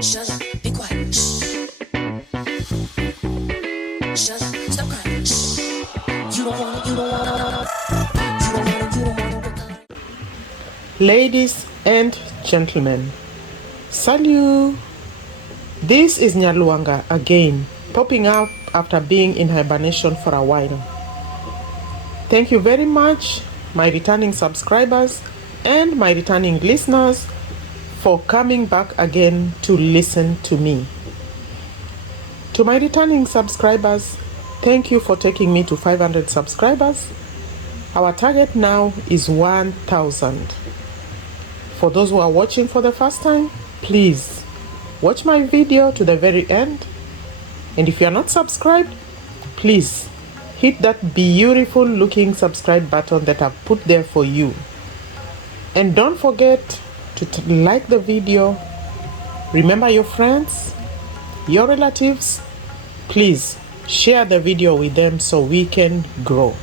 Shut up, be quiet. Shh. Shut up, stop crying. Shh. You don't wanna, you don't wanna, you don't wanna, you don't wanna. Ladies and gentlemen, salut! This is Nyaluanga again, popping up after being in hibernation for a while. Thank you very much, my returning subscribers and my returning listeners, for coming back again to listen to me. To my returning subscribers, thank you for taking me to 500 subscribers. Our target now is 1,000. For those who are watching for the first time, please watch my video to the very end. And if you are not subscribed, please hit that beautiful looking subscribe button that I've put there for you. And don't forget to like the video. Remember your friends, your relatives. Please share the video with them so we can grow.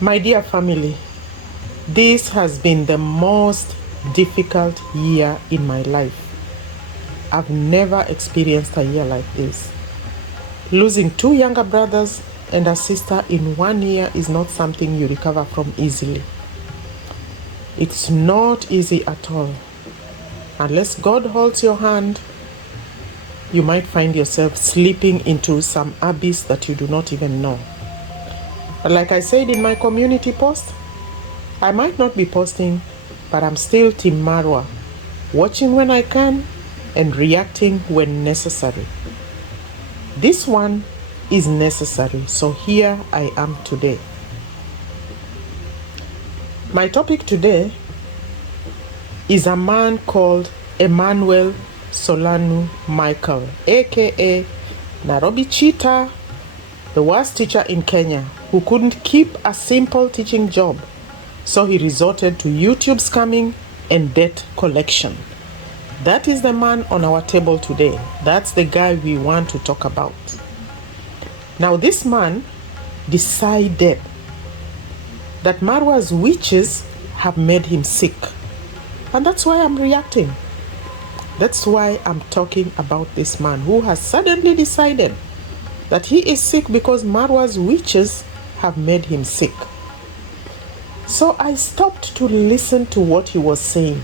My dear family, this has been the most difficult year in my life. I've never experienced a year like this. Losing 2 younger brothers and a sister in 1 year is not something you recover from easily. It's not easy at all. Unless God holds your hand, you might find yourself slipping into some abyss that you do not even know. But like I said in my community post, I might not be posting, but I'm still Team Marwa, watching when I can and reacting when necessary. This one is necessary, so here I am today. My topic today is a man called Emmanuel Solanu Michael, aka Nairobi Teacher, the worst teacher in Kenya, who couldn't keep a simple teaching job, so he resorted to YouTube scamming and debt collection. That is the man on our table today. That's the guy we want to talk about. Now, this man decided that Marwas witches have made him sick. And that's why I'm reacting. That's why I'm talking about this man who has suddenly decided that he is sick because Marwas witches have made him sick. So I stopped to listen to what he was saying.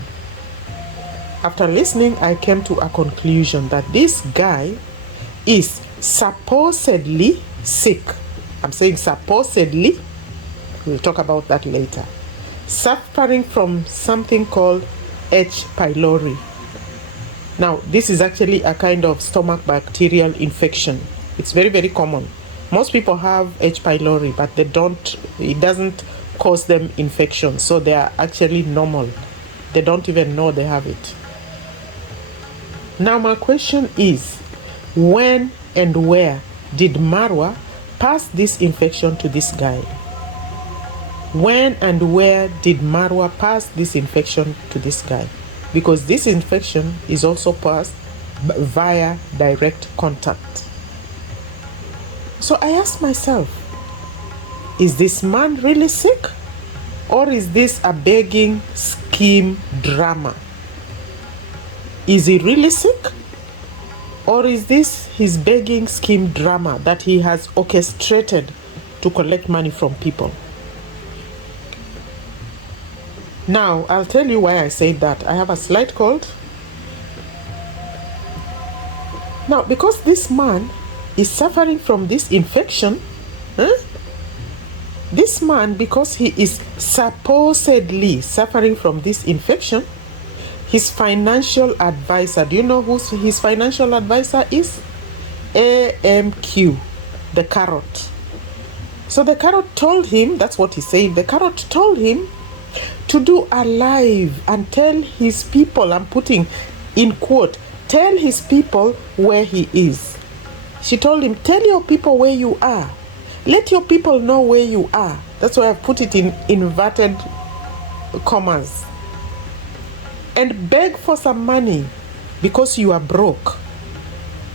After listening, I came to a conclusion that this guy is supposedly sick. I'm saying supposedly. We'll talk about that later. Suffering from something called H. pylori. Now, this is actually a kind of stomach bacterial infection. It's very, very common. Most people have H. pylori, but it doesn't cause them infection. So they are actually normal. They don't even know they have it. Now, my question is, when and where did Marwa pass this infection to this guy? When and where did Marwa pass this infection to this guy? Because this infection is also passed via direct contact. So I asked myself, is this man really sick? Or is this a begging scheme drama? Is he really sick? Or is this his begging scheme drama that he has orchestrated to collect money from people? Now, I'll tell you why I said that. I have a slight cold. Now, because this man is suffering from this infection, this man, because he is supposedly suffering from this infection, his financial advisor, do you know who his financial advisor is? AMQ, the carrot. So the carrot told him, that's what he said, the carrot told him to do a live and tell his people, I'm putting in quote, tell his people where he is. She told him, tell your people where you are. Let your people know where you are. That's why I've put it in inverted commas. And beg for some money because you are broke.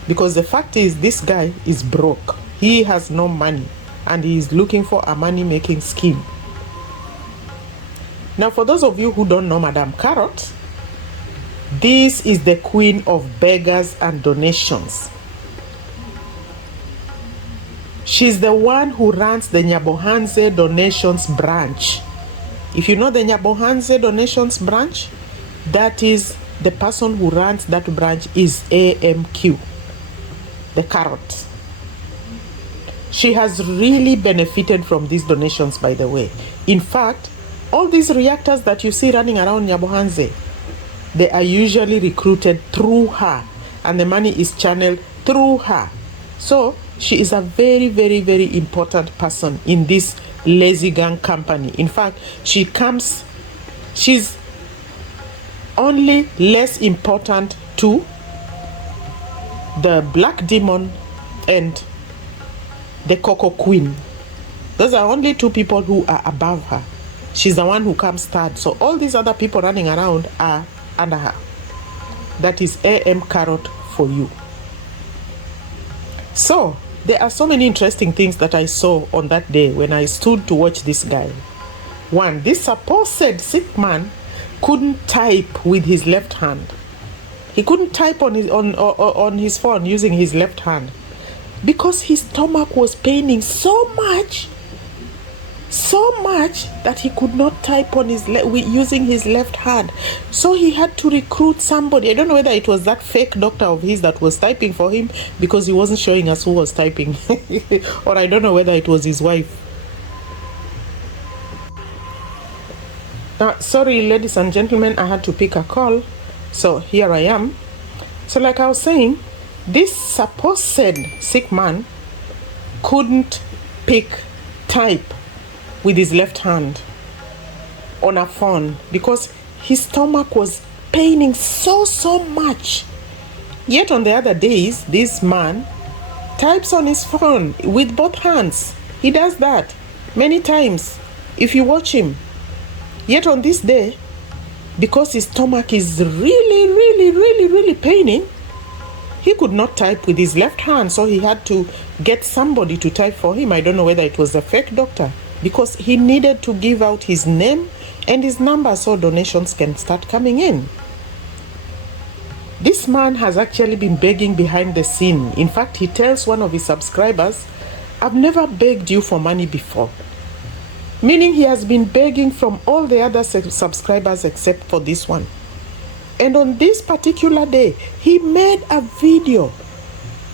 Because the fact is, this guy is broke. He has no money and he is looking for a money-making scheme. Now, for those of you who don't know Madam Carrot, This is the queen of beggars and donations. She's the one who runs the Nyabohanse donations branch. If you know the Nyabohanse donations branch, that is the person who runs that branch is AMQ, the carrot. She has really benefited from these donations, by the way. In fact, all these reactors that you see running around Nyabohanse, they are usually recruited through her, and the money is channeled through her. So she is a very, very, very important person in this lazy gang company. In fact, she's only less important to the Black Demon and the Coco Queen. Those are only two people who are above her. She's the one who comes third. So all these other people running around are under her. That is AM Carrot for you. So there are so many interesting things that I saw on that day when I stood to watch this guy. One, this supposed sick man couldn't type with his left hand. He couldn't type on his phone using his left hand because his stomach was paining so much that he could not type on using his left hand. So he had to recruit somebody. I don't know whether it was that fake doctor of his that was typing for him because he wasn't showing us who was typing. Or I don't know whether it was his wife. Sorry, ladies and gentlemen, I had to pick a call. So here I am. So like I was saying, this supposed sick man couldn't type with his left hand on a phone because his stomach was paining so much. Yet on the other days, this man types on his phone with both hands. He does that many times if you watch him. Yet on this day, because his stomach is really paining, he could not type with his left hand, so he had to get somebody to type for him. I don't know whether it was a fake doctor, because he needed to give out his name and his number so donations can start coming in. This man has actually been begging behind the scene. In fact, he tells one of his subscribers, "I've never begged you for money before." Meaning he has been begging from all the other subscribers except for this one. And on this particular day, he made a video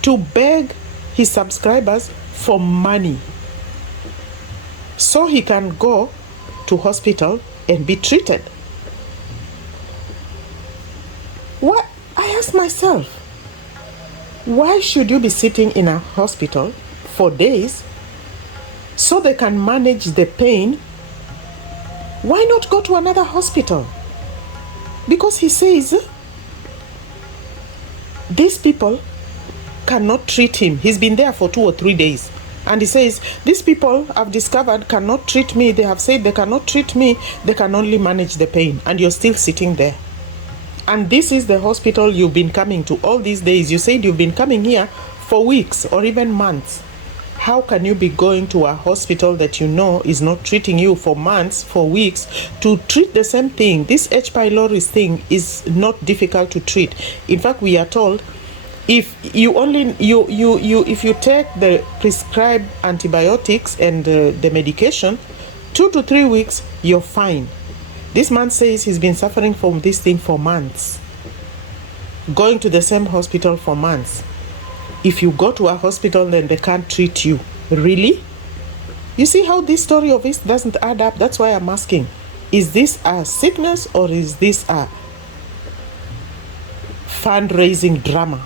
to beg his subscribers for money so he can go to hospital and be treated. What? I asked myself, why should you be sitting in a hospital for days so they can manage the pain? Why not go to another hospital? Because he says these people cannot treat him. He's been there for 2 or 3 days. And he says, these people I've discovered cannot treat me. They have said they cannot treat me. They can only manage the pain. And you're still sitting there. And this is the hospital you've been coming to all these days. You said you've been coming here for weeks or even months. How can you be going to a hospital that you know is not treating you for months, for weeks, to treat the same thing? This H. pylori's thing is not difficult to treat. In fact, we are told if you take the prescribed antibiotics and the medication, 2 to 3 weeks, you're fine. This man says he's been suffering from this thing for months, going to the same hospital for months. If you go to a hospital, then they can't treat you. Really? You see how this story of his doesn't add up? That's why I'm asking. Is this a sickness or is this a fundraising drama?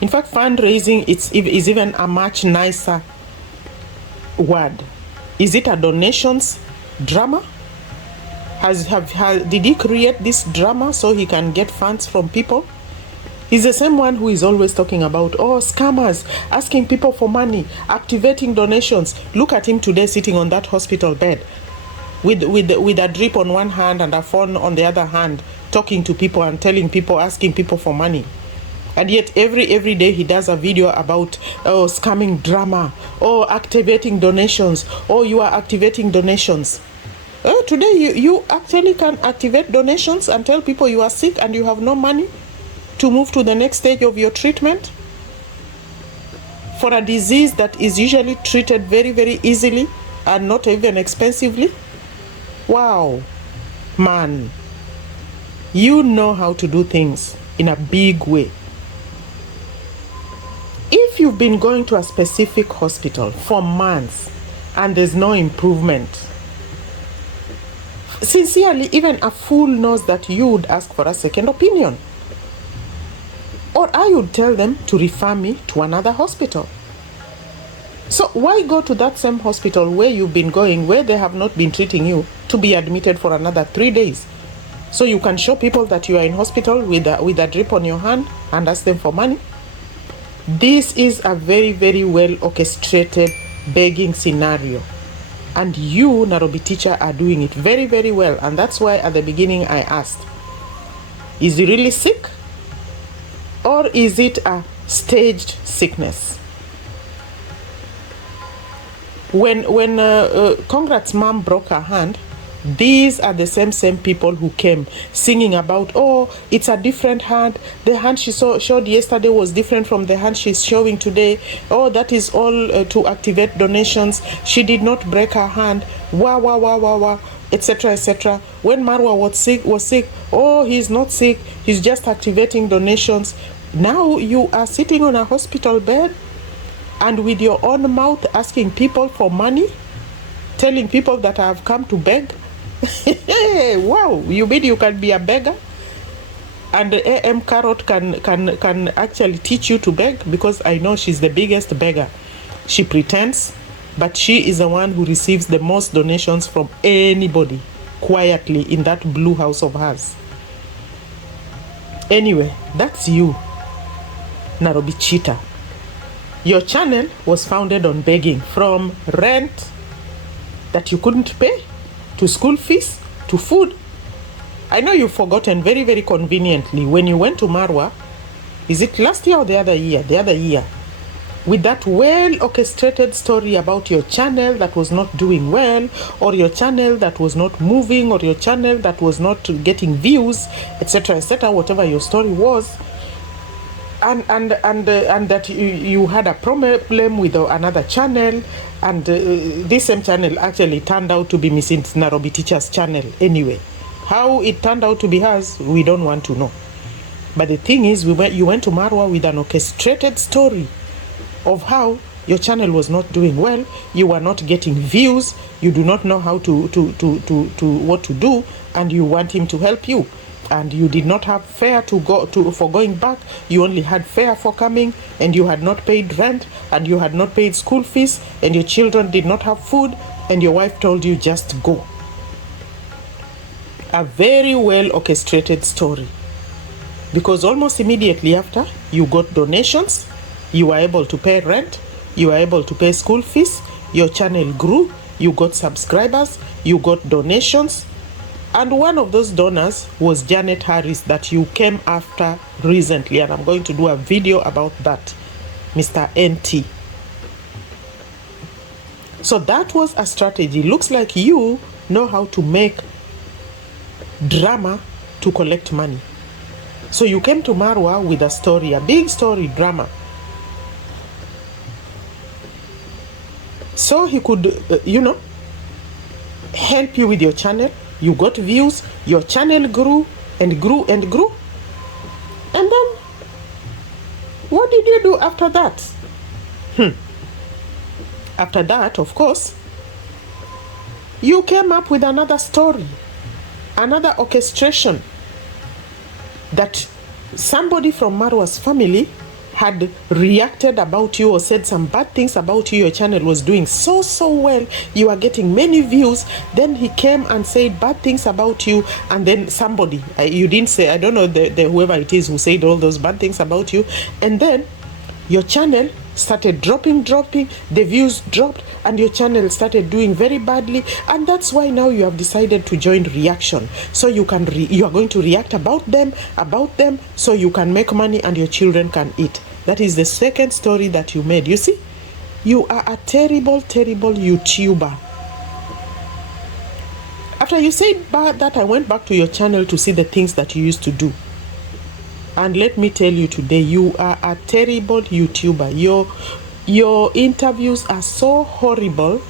In fact, fundraising is even a much nicer word. Is it a donations drama? Did he create this drama so he can get funds from people? He's the same one who is always talking about, scammers, asking people for money, activating donations. Look at him today sitting on that hospital bed with a drip on one hand and a phone on the other hand, talking to people and telling people, asking people for money. And yet every day he does a video about scamming drama, activating donations, you are activating donations. today you actually can activate donations and tell people you are sick and you have no money to move to the next stage of your treatment for a disease that is usually treated very, very easily and not even expensively. Wow, man, you know how to do things in a big way. If you've been going to a specific hospital for months and there's no improvement, sincerely, even a fool knows that you would ask for a second opinion. Or I would tell them to refer me to another hospital. So why go to that same hospital where you've been going, where they have not been treating you, to be admitted for another 3 days? So you can show people that you are in hospital with a drip on your hand and ask them for money? This is a very, very well orchestrated begging scenario. And you, Nairobi Teacher, are doing it very, very well. And that's why at the beginning I asked, is he really sick? Or is it a staged sickness? When Congrats' mom broke her hand, these are the same people who came singing about, oh, it's a different hand. The hand she showed yesterday was different from the hand she's showing today. Oh, that is all to activate donations. She did not break her hand. Wah, wah, wah, wah, wah, etc., etc. When Marwa was sick, oh, he's not sick. He's just activating donations. Now you are sitting on a hospital bed and with your own mouth asking people for money, telling people that I have come to beg. Wow, you mean you can be a beggar? And AM Carrot can actually teach you to beg, because I know she's the biggest beggar. She pretends, but she is the one who receives the most donations from anybody quietly in that blue house of hers. Anyway, that's you, Nairobi Cheetah. Your channel was founded on begging, from rent that you couldn't pay, to school fees, to food. I know you've forgotten very, very conveniently when you went to Marwa, is it last year or the other year? The other year. With that well-orchestrated story about your channel that was not doing well, or your channel that was not moving, or your channel that was not getting views, etc., whatever your story was. And that you had a problem with another channel, and this same channel actually turned out to be Miss Nairobi Teacher's channel anyway. How it turned out to be hers, we don't want to know. But the thing is, you went to Marwa with an orchestrated story of how your channel was not doing well, you were not getting views, you do not know how to what to do, and you want him to help you. And you did not have fare for going back. You only had fare for coming, and you had not paid rent, and you had not paid school fees, and your children did not have food, and your wife told you just go. A very well orchestrated story. Because almost immediately after, you got donations, you were able to pay rent, you were able to pay school fees, your channel grew, you got subscribers, you got donations. And one of those donors was Janet Harris, that you came after recently, and I'm going to do a video about that, Mr. NT. So that was a strategy. Looks like you know how to make drama to collect money. So you came to Marwa with a story, a big story, drama. So he could, help you with your channel. You got views, your channel grew and grew and grew. And then, what did you do after that? After that, of course, you came up with another story, another orchestration, that somebody from Marwa's family had reacted about you or said some bad things about you. Your channel was doing so well, you are getting many views. Then he came and said bad things about you, and then somebody, you didn't say, I don't know the whoever it is who said all those bad things about you, and then your channel started dropping, the views dropped, and your channel started doing very badly. And that's why now you have decided to join reaction, so you can you are going to react about them, so you can make money and your children can eat. That is the second story that you made. You see, you are a terrible YouTuber. After you said that, I went back to your channel to see the things that you used to do. And let me tell you today, you are a terrible YouTuber. Your interviews are so horrible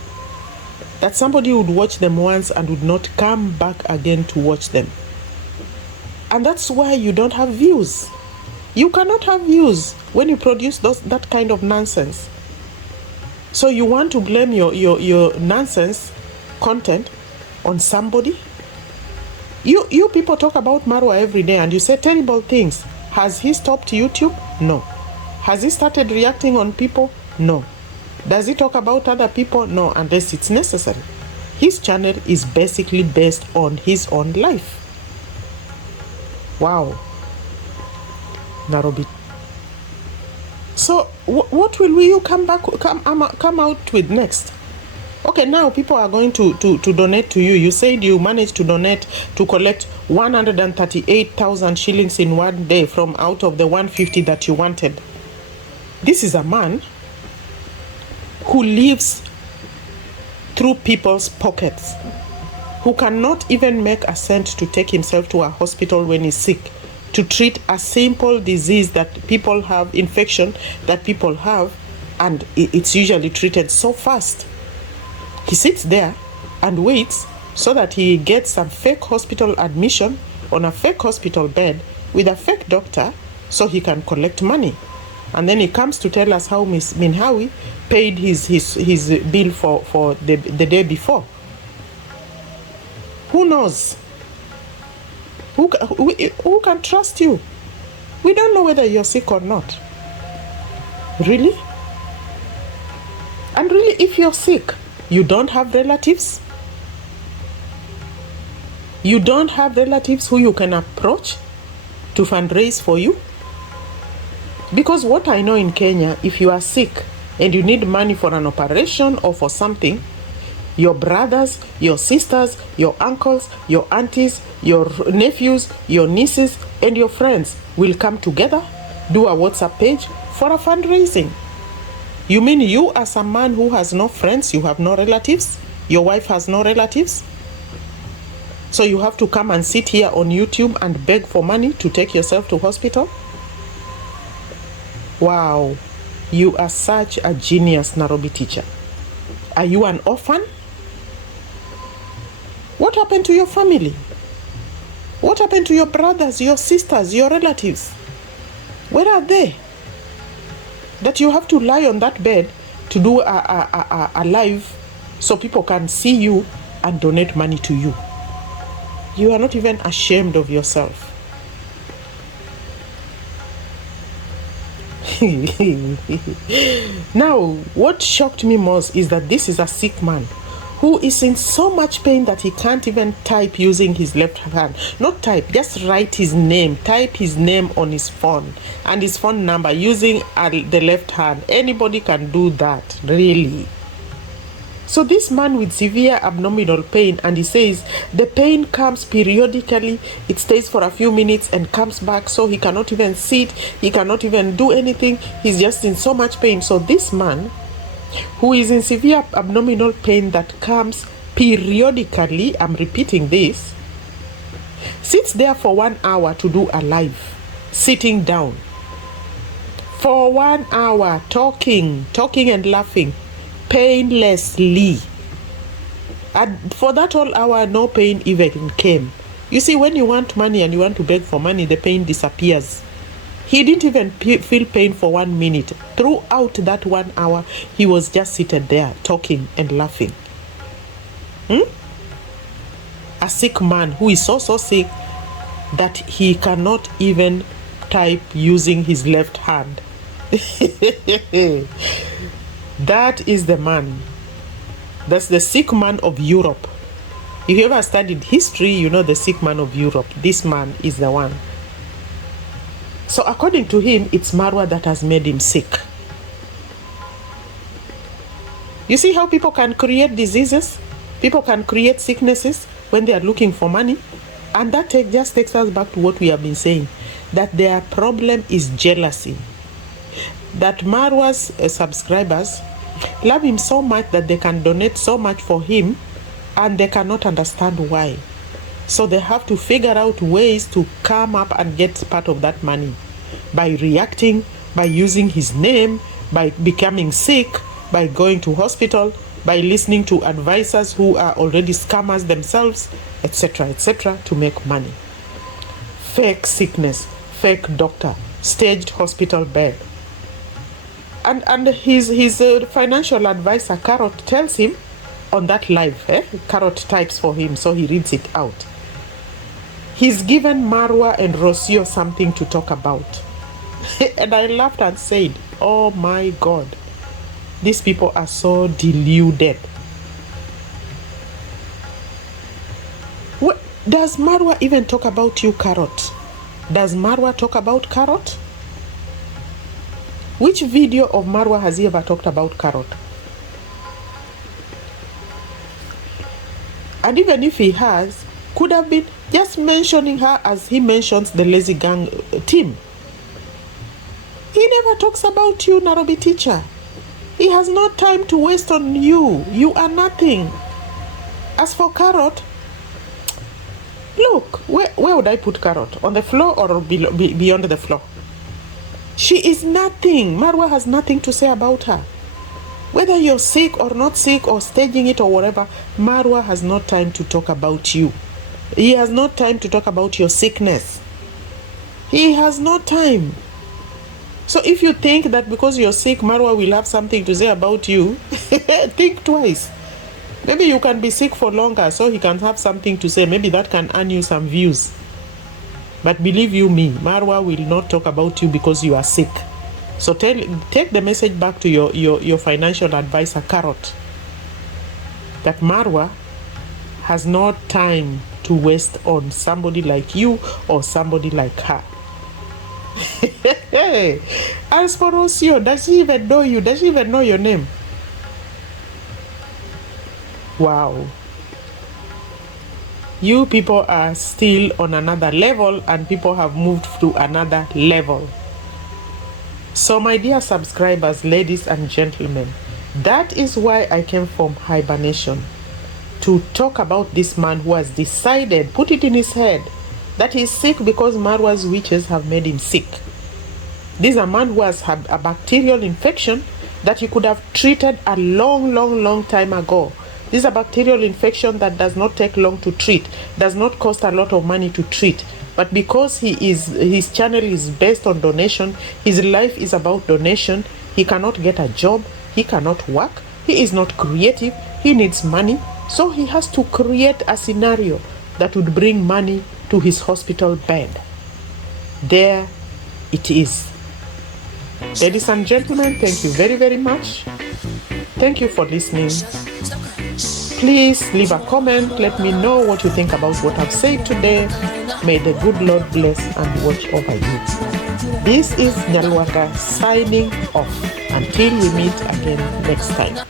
that somebody would watch them once and would not come back again to watch them. And that's why you don't have views. You cannot have views when you produce that kind of nonsense. So you want to blame your nonsense content on somebody? You people talk about Marwa every day and you say terrible things. Has he stopped YouTube? No. Has he started reacting on people? No. Does he talk about other people? No, unless it's necessary. His channel is basically based on his own life. Wow. Nairobi. So what will you come out with next? Okay, now people are going to donate to you. You said you managed to donate to collect 138,000 shillings in one day from out of the 150 that you wanted. This is a man who lives through people's pockets, who cannot even make a cent to take himself to a hospital when he's sick, to treat a simple disease that people have, infection that people have, and it's usually treated so fast. He sits there and waits so that he gets some fake hospital admission on a fake hospital bed with a fake doctor so he can collect money. And then he comes to tell us how Miss Minhawi paid his bill for the day before. Who knows? Who can trust you? We don't know whether you're sick or not. Really? And really, if you're sick, you don't have relatives? You don't have relatives who you can approach to fundraise for you? Because what I know in Kenya, if you are sick and you need money for an operation or for something, your brothers, your sisters, your uncles, your aunties, your nephews, your nieces, and your friends will come together, do a WhatsApp page for a fundraising. You mean you, as a man who has no friends, you have no relatives? Your wife has no relatives? So you have to come and sit here on YouTube and beg for money to take yourself to hospital? Wow, you are such a genius, Nairobi Teacher. Are you an orphan? What happened to your family? What happened to your brothers, your sisters, your relatives? Where are they? That you have to lie on that bed to do a live so people can see you and donate money to you. You are not even ashamed of yourself. Now, what shocked me most is that this is a sick man who is in so much pain that he can't even type using his left hand. Not type, just write his name. Type his name on his phone and his phone number using the left hand. Anybody can do that, really. So this man with severe abdominal pain, and he says the pain comes periodically, it stays for a few minutes and comes back, so he cannot even sit, he cannot even do anything, he's just in so much pain. So this man who is in severe abdominal pain that comes periodically, I'm repeating this, sits there for 1 hour to do a live, sitting down for 1 hour, talking and laughing painlessly, and for that whole hour no pain even came. You see, when you want money and you want to beg for money, the pain disappears. He didn't even feel pain for 1 minute. Throughout that 1 hour, he was just seated there talking and laughing. A sick man who is so sick that he cannot even type using his left hand. That is the man. That's the sick man of Europe. If you ever studied history, you know the sick man of Europe. This man is the one. So according to him, it's Marwa that has made him sick. You see how people can create diseases? People can create sicknesses when they are looking for money. And that just takes us back to what we have been saying, that their problem is jealousy. That Marwa's subscribers love him so much that they can donate so much for him and they cannot understand why. So they have to figure out ways to come up and get part of that money by reacting, by using his name, by becoming sick, by going to hospital, by listening to advisors who are already scammers themselves, etc., to make money. Fake sickness, fake doctor, staged hospital bed. And his financial advisor, Carrot, tells him on that live, Carrot types for him, so he reads it out. He's given Marwa and Rocio something to talk about. And I laughed and said, oh my God, these people are so deluded. What, does Marwa even talk about you, Carrot? Does Marwa talk about Carrot? Which video of Marwa has he ever talked about Carrot? And even if he has, could have been just mentioning her as he mentions the Lazy Gang team. He never talks about you, Nairobi Teacher. He has no time to waste on you. You are nothing. As for Carrot, look, where would I put Carrot? On the floor or beyond the floor? She is nothing. Marwa has nothing to say about her. Whether you're sick or not sick or staging it or whatever, Marwa has no time to talk about you. He has no time to talk about your sickness. He has no time. So if you think that because you're sick, Marwa will have something to say about you, think twice. Maybe you can be sick for longer so he can have something to say. Maybe that can earn you some views. But believe you me, Marwa will not talk about you because you are sick. So take the message back to your financial advisor, Carrot, that Marwa has no time to waste on somebody like you or somebody like her. As for Rocio, does she even know you? Does she even know your name? Wow. You people are still on another level and people have moved to another level. So my dear subscribers, ladies and gentlemen, that is why I came from hibernation, to talk about this man who has decided, put it in his head, that he's sick because Marwa's witches have made him sick. This is a man who has had a bacterial infection that you could have treated a long time ago. This is a bacterial infection that does not take long to treat, does not cost a lot of money to treat. But because his channel is based on donation, his life is about donation, he cannot get a job, he cannot work, he is not creative, he needs money. So he has to create a scenario that would bring money to his hospital bed. There it is. Ladies and gentlemen, thank you very much. Thank you for listening. Please leave a comment. Let me know what you think about what I've said today. May the good Lord bless and watch over you. This is Nyabohanse signing off. Until we meet again next time.